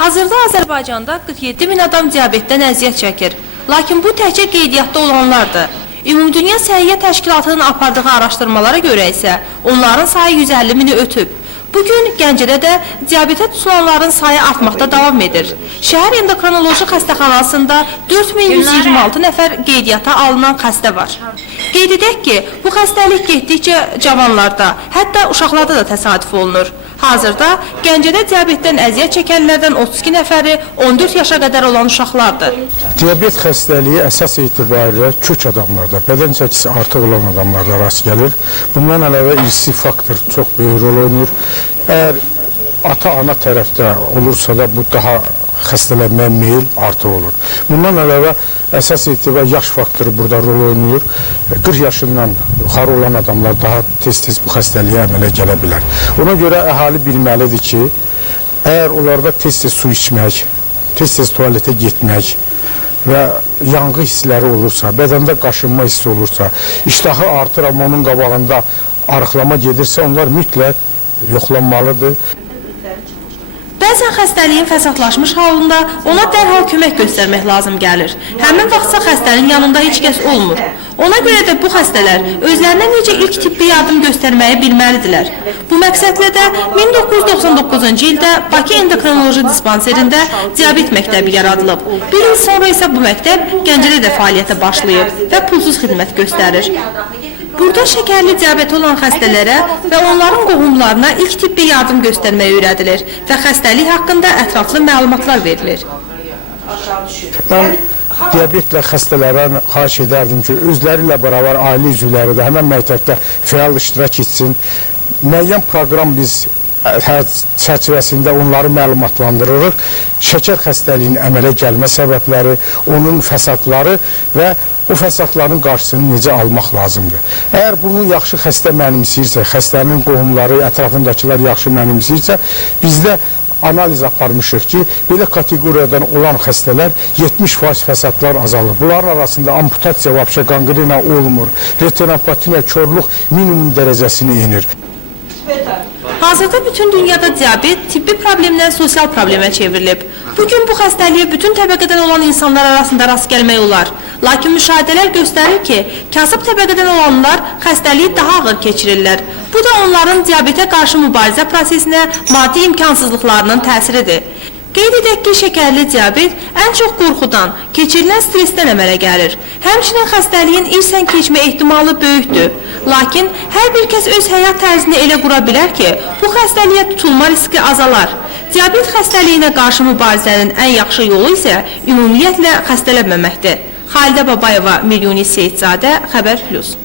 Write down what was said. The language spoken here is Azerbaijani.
Hazırda Azərbaycanda 47 min adam diabetdən əziyyət çəkir. Lakin bu təkcə qeydiyyatda olanlardır. Ümumdünya Səhiyyə Təşkilatının apardığı araşdırmalara görə isə onların sayı 150 mini ötüb. Bugün Gəncədə də diabetə tutulanların sayı artmaqda davam edir. Şəhər endokrinoloji xəstəxanasında 4126 nəfər qeydiyyata alınan xəstə var. Qeyd edək ki, bu xəstəlik getdikcə cavanlarda, hətta uşaqlarda da təsadüf olunur. Hazırda Gəncədə diabetdən əziyyət çəkənlərdən 32 nəfəri 14 yaşa qədər olan uşaqlardır. Diabet xəstəliyi əsas etibarilə kök adamlarda, bədən çəkisi artıq olan adamlarda rast gəlir. Bundan əlavə irsi faktor çox böyük rol oynayır. Əgər ata-ana tərəfdə olursa da bu daha xəstələnməyə meyil artıq olur. Bundan əlavə əsas etibar yaş faktoru burada rol oynayır. 40 yaşından yuxarı olan adamlar daha tez-tez bu xəstəliyə əmələ gələ bilər. Ona görə əhali bilməlidir ki, əgər onlarda tez-tez su içmək, tez-tez tualetə getmək və yanğı hissləri olursa, bədəndə qaşınma hissi olursa, iştahı artır, amma onun qabağında arıqlama gedirsə, onlar mütləq yoxlanmalıdır. Bəzən xəstəliyin fəsadlaşmış halında ona dərhal kömək göstərmək lazım gəlir. Həmin vaxtsa xəstənin yanında heç kəs olmur. Ona görə də bu xəstələr özlərinə necə ilk tibbi yardım göstərməyi bilməlidirlər. Bu məqsədlə də 1999-cu ildə Bakı Endokrinoloji Dispanserində diabet məktəbi yaradılıb. Bir il sonra isə bu məktəb Gəncədə də fəaliyyətə başlayıb və pulsuz xidmət göstərir. Burada şəkərli diabeti olan xəstələrə və onların qohumlarına ilk tibbi yardım göstərməyə öyrədilir və xəstəlik haqqında ətraflı məlumatlar verilir. Mən diabetlə xəstələrə xahiş edərdim ki, özləri ilə bərabər ailə üzvləri də həmən məktəbdə fəal iştirak etsin. Müəyyən proqram biz çərçivəsində onları məlumatlandırırıq. Şəkər xəstəliyinin əmələ gəlmə səbəbləri, onun fəsadları və o fəsadların qarşısını necə almaq lazımdır. Əgər bunu yaxşı xəstə mənimsəyirsə, xəstənin qohumları, ətrafındakılar yaxşı mənimsəyirsə, bizdə analiz aparmışıq ki, belə kateqoriyadan olan xəstələr 70% fəsadlar azalır. Bunların arasında amputasiya, vapşa qanqrena olmur, retinopatiya, körlük minimum dərəcəsinə enir. Hazırda bütün dünyada diabet tibbi problemdən sosial problemə çevrilib. Bugün bu xəstəliyə bütün təbəqədən olan insanlar arasında rast gəlmək olar. Lakin müşahidələr göstərir ki, kasıb təbəqədən olanlar xəstəliyi daha ağır keçirirlər. Bu da onların diabetə qarşı mübarizə prosesinə maddi imkansızlıqlarının təsiridir. Qeyd edək ki, şəkərli diabet ən çox qorxudan, keçirilən stressdən əmələ gəlir. Həmçinin xəstəliyin irsən keçmə ehtimalı böyükdür. Lakin hər bir kəs öz həyat tərzini elə qura bilər ki, bu xəstəliyə tutulma riski azalar. Diabet xəstəliyinə qarşı mübarizənin ən yaxşı yolu isə ümumiyyətlə xəstələnməməkdir. Xalidə Babayeva, Milyuni Seyidzadə, Xəbər Plus.